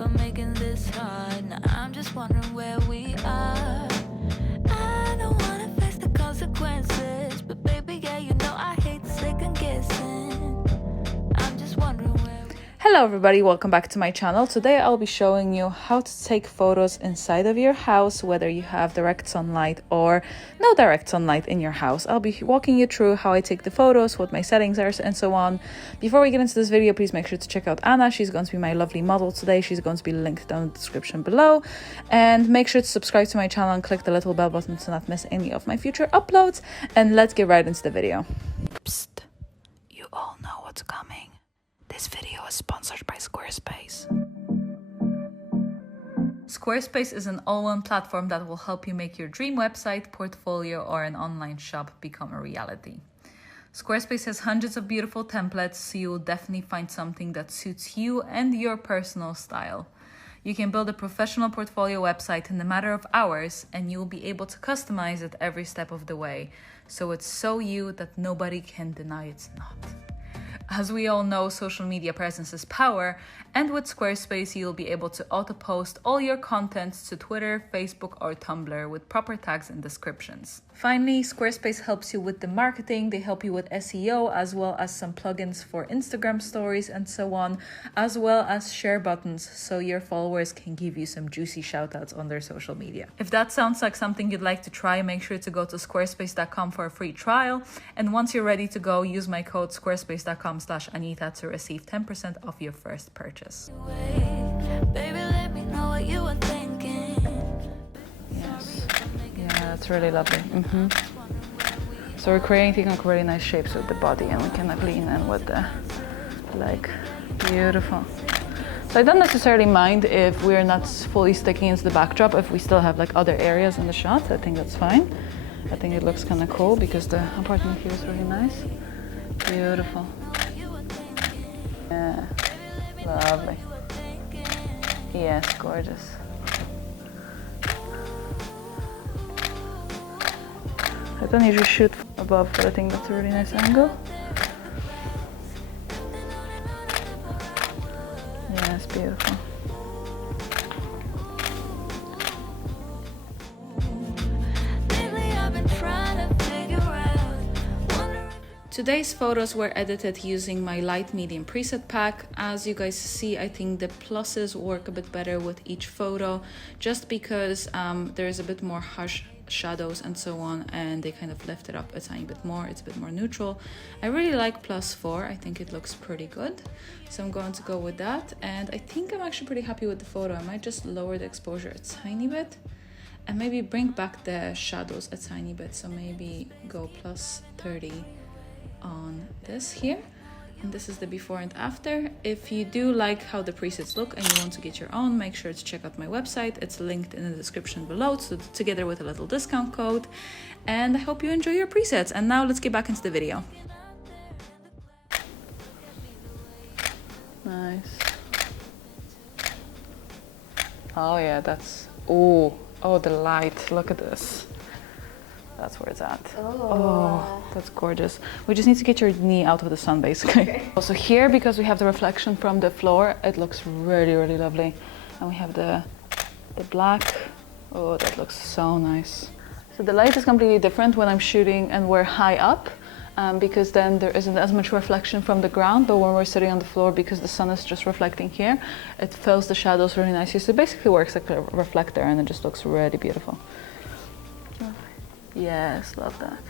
for making this hard. Now I'm just wondering where we are. I don't wanna face the consequences, but baby, yeah, you know I hate second guessing. I'm just wondering where. Hello everybody, welcome back to my channel. Today I'll be showing you how to take photos inside of your house, whether you have direct sunlight or no direct sunlight in your house. I'll be walking you through how I take the photos, what my settings are, and so on. Before we get into this video, please make sure to check out Anna. She's going to be my lovely model today. She's going to be linked down in the description below. And make sure to subscribe to my channel and click the little bell button to not miss any of my future uploads. And let's get right into the video. Psst, you all know what's coming. This video is sponsored by Squarespace. Squarespace is an all-in platform that will help you make your dream website, portfolio, or an online shop become a reality. Squarespace has hundreds of beautiful templates, so you will definitely find something that suits you and your personal style. You can build a professional portfolio website in a matter of hours, and you will be able to customize it every step of the way. So it's so you that nobody can deny it's not. As we all know, social media presence is power, and with Squarespace, you'll be able to auto-post all your content to Twitter, Facebook, or Tumblr with proper tags and descriptions. Finally, Squarespace helps you with the marketing. They help you with SEO, as well as some plugins for Instagram stories and so on, as well as share buttons, so your followers can give you some juicy shoutouts on their social media. If that sounds like something you'd like to try, make sure to go to squarespace.com for a free trial. And once you're ready to go, use my code squarespace.com/Anita to receive 10% off your first purchase. Baby, let me know what you were thinking. Yes. Yeah, that's really lovely. So we're creating like really nice shapes with the body, and we can like lean in with the leg. Beautiful. So I don't necessarily mind if we're not fully sticking into the backdrop, if we still have like other areas in the shot. I think that's fine. I think it looks kind of cool because the apartment here is really nice. Beautiful. Yeah. Lovely. Yes, gorgeous. I don't usually shoot above, but I think that's a really nice angle. Yeah, it's beautiful. Today's photos were edited using my light medium preset pack. As you guys see, I think the pluses work a bit better with each photo, just because there is a bit more harsh shadows and so on, and they kind of lift it up a tiny bit more. It's a bit more neutral. I really like +4. I think it looks pretty good, so I'm going to go with that. And I think I'm actually pretty happy with the photo. I might just lower the exposure a tiny bit and maybe bring back the shadows a tiny bit, so maybe go +30 on this here. And this is the before and after. If you do like how the presets look and you want to get your own, make sure to check out my website. It's linked in the description below, so together with a little discount code. And I hope you enjoy your presets. And now let's get back into the video. Nice. Oh yeah, that's, oh, the light, look at this. That's where it's at. Oh, that's gorgeous. We just need to get your knee out of the sun, basically. Okay. Also here, because we have the reflection from the floor, it looks really, really lovely. And we have the black. Oh, that looks so nice. So the light is completely different when I'm shooting and we're high up, because then there isn't as much reflection from the ground. But when we're sitting on the floor, because the sun is just reflecting here, it fills the shadows really nicely. So it basically works like a reflector, and it just looks really beautiful. Yes, love that.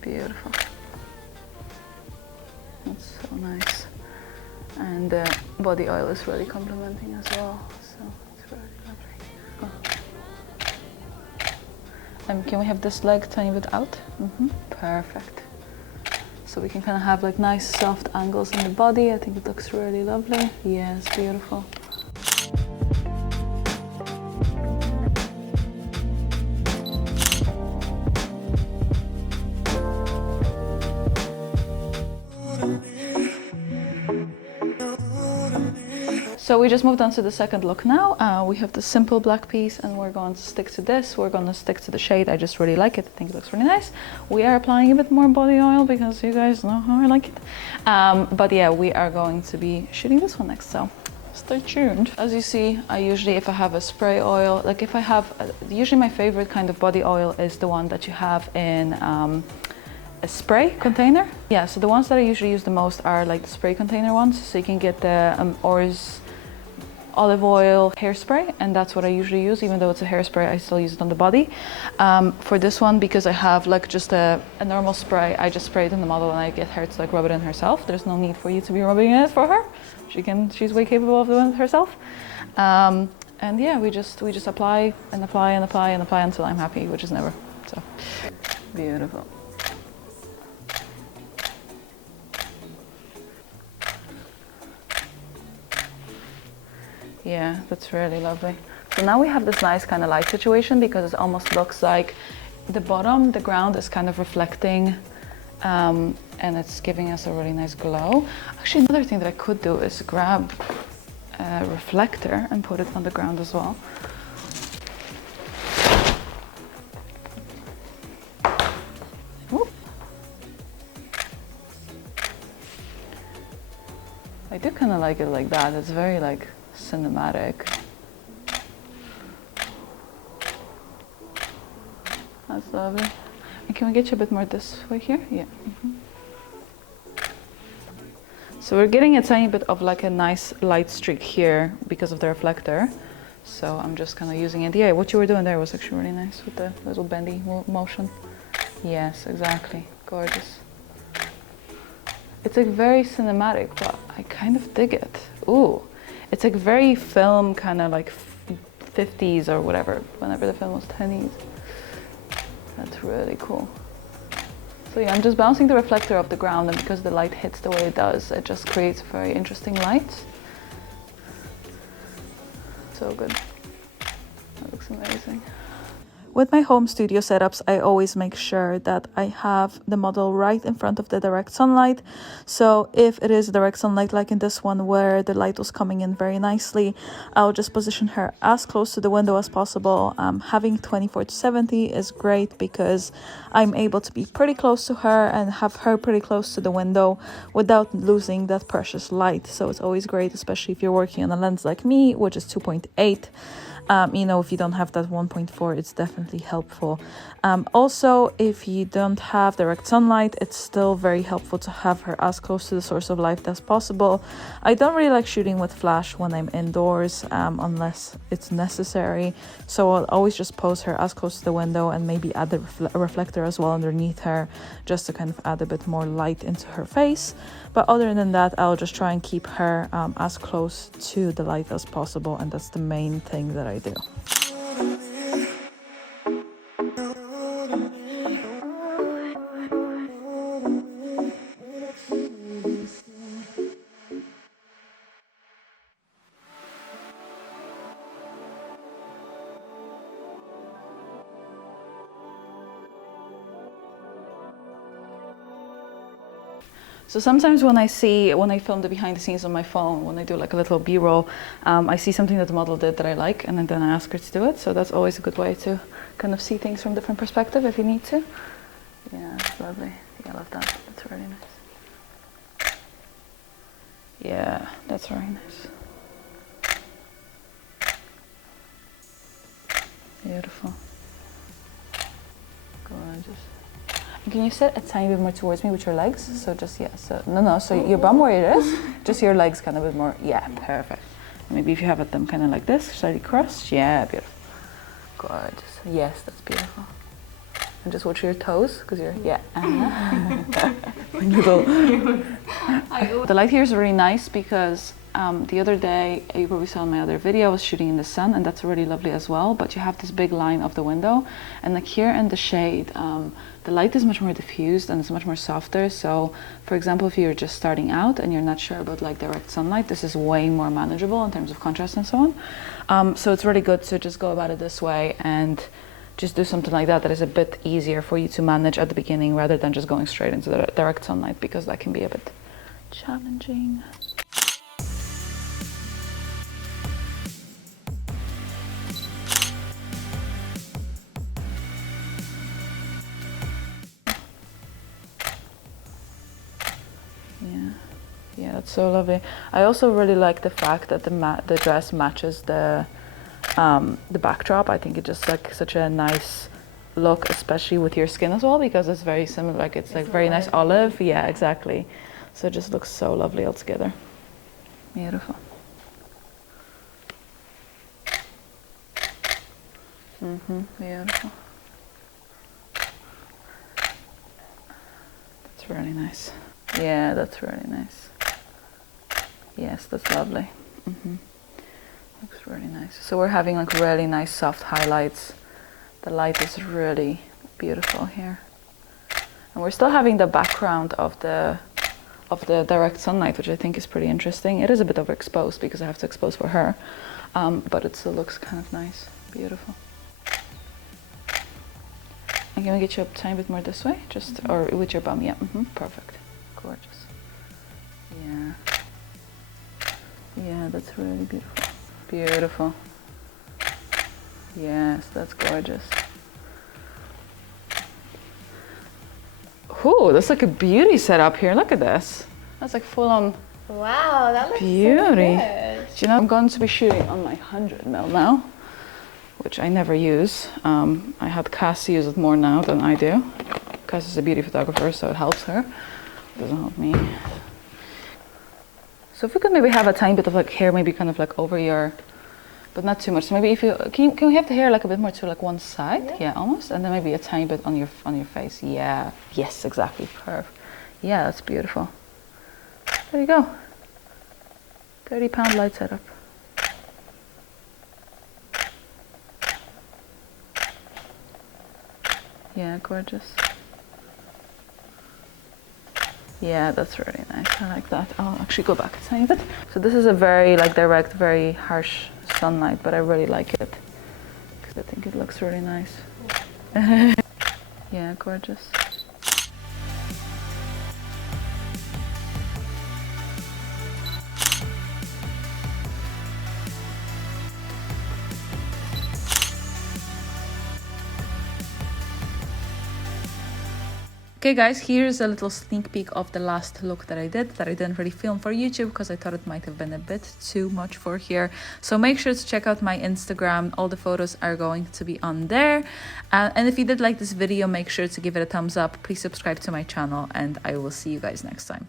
Beautiful. That's so nice. And the body oil is really complementing as well, so it's really lovely. Oh. Can we have this leg tiny bit out? Perfect. So we can kind of have like nice soft angles in the body. I think it looks really lovely. Yes, beautiful. So we just moved on to the second look now. We have the simple black piece and we're going to stick to this. We're going to stick to the shade. I just really like it. I think it looks really nice. We are applying a bit more body oil because you guys know how I like it. But yeah, we are going to be shooting this one next, so stay tuned. As you see, I usually, if I have a spray oil, like if I have, usually my favorite kind of body oil is the one that you have in a spray container. Yeah, so the ones that I usually use the most are like the spray container ones. So you can get the Or's olive oil hairspray, and that's what I usually use. Even though it's a hairspray, I still use it on the body. For this one, because I have like just a normal spray, I just spray it in the model and I get her to like rub it in herself. There's no need for you to be rubbing it for her. She's way capable of doing it herself. And yeah, we just apply and apply and apply and apply until I'm happy, which is never. So beautiful. Yeah, that's really lovely. So now we have this nice kind of light situation because it almost looks like the bottom, the ground is kind of reflecting and it's giving us a really nice glow. Actually, another thing that I could do is grab a reflector and put it on the ground as well. Whoop. I do kind of like it like that. It's very like cinematic. That's lovely. And can we get you a bit more this way here? Yeah. So we're getting a tiny bit of like a nice light streak here because of the reflector. So I'm just kind of using it. Yeah, what you were doing there was actually really nice with the little bendy motion. Yes, exactly. Gorgeous. It's like very cinematic, but I kind of dig it. Ooh. It's like very film, kind of like 50s or whatever, whenever the film was 10s. That's really cool. So yeah, I'm just bouncing the reflector off the ground, and because the light hits the way it does, it just creates a very interesting light. So good. That looks amazing. With my home studio setups, I always make sure that I have the model right in front of the direct sunlight. So if it is direct sunlight, like in this one where the light was coming in very nicely, I'll just position her as close to the window as possible. Having 24-70 is great because I'm able to be pretty close to her and have her pretty close to the window without losing that precious light. So it's always great, especially if you're working on a lens like me, which is 2.8. You know, if you don't have that 1.4, it's definitely helpful. Also, if you don't have direct sunlight, it's still very helpful to have her as close to the source of light as possible. I don't really like shooting with flash when I'm indoors, unless it's necessary. So I'll always just pose her as close to the window and maybe add the reflector as well underneath her, just to kind of add a bit more light into her face. But other than that, I'll just try and keep her as close to the light as possible, and that's the main thing that I do. So sometimes when I film the behind the scenes on my phone, when I do like a little B-roll, I see something that the model did that I like, and then I ask her to do it. So that's always a good way to kind of see things from different perspective if you need to. Yeah, it's lovely. Yeah, I love that. That's really nice. Yeah, that's very nice. Beautiful. Gorgeous. Can you sit a tiny bit more towards me with your legs? So just, yeah, so, no, so your bum where it is, just your legs kind of a bit more, yeah, perfect. Maybe if you have them kind of like this, slightly crossed, yeah, beautiful. Gorgeous, yes, that's beautiful. And just watch your toes, because you're, yeah. The light here is really nice because the other day, you probably saw in my other video, I was shooting in the sun, and that's really lovely as well, but you have this big line of the window, and like here in the shade, the light is much more diffused and it's much more softer. So for example, if you're just starting out and you're not sure about like direct sunlight, this is way more manageable in terms of contrast and so on. So it's really good to just go about it this way and just do something like that is a bit easier for you to manage at the beginning rather than just going straight into the direct sunlight, because that can be a bit challenging. Yeah, that's so lovely. I also really like the fact that the dress matches the backdrop. I think it just like such a nice look, especially with your skin as well, because it's very similar. Like it's like very nice olive. Yeah, exactly. So it just looks so lovely all together. Beautiful. Beautiful. That's really nice. Yeah, that's really nice. Yes, that's lovely. Looks really nice. So we're having like really nice soft highlights. The light is really beautiful here. And we're still having the background of the direct sunlight, which I think is pretty interesting. It is a bit overexposed because I have to expose for her, but it still looks kind of nice, beautiful. And can we get you up a tiny bit more this way? Just, or with your bum, yeah, perfect, gorgeous. Yeah. Yeah, that's really beautiful. Beautiful. Yes, that's gorgeous. Ooh, that's like a beauty setup here. Look at this. That's like full on. Wow, that looks beauty. So good. Do you know, I'm going to be shooting on my 100mm now, which I never use. I had Cass use it more now than I do. Cass is a beauty photographer, so it helps her. It doesn't help me. So if we could maybe have a tiny bit of like hair, maybe kind of like over your, but not too much. So maybe if you can we have the hair like a bit more to like one side? Yeah, almost, and then maybe a tiny bit on your face. Yeah, yes, exactly, perfect. Yeah, that's beautiful. There you go. 30-pound light setup. Yeah, gorgeous. Yeah, that's really nice. I like that. I'll actually go back a tiny bit. So this is a very like direct, very harsh sunlight, but I really like it because I think it looks really nice. Yeah, gorgeous. Okay guys, here's a little sneak peek of the last look that I didn't really film for YouTube because I thought it might have been a bit too much for here. So make sure to check out my Instagram. All the photos are going to be on there. And if you did like this video, make sure to give it a thumbs up. Please subscribe to my channel and I will see you guys next time.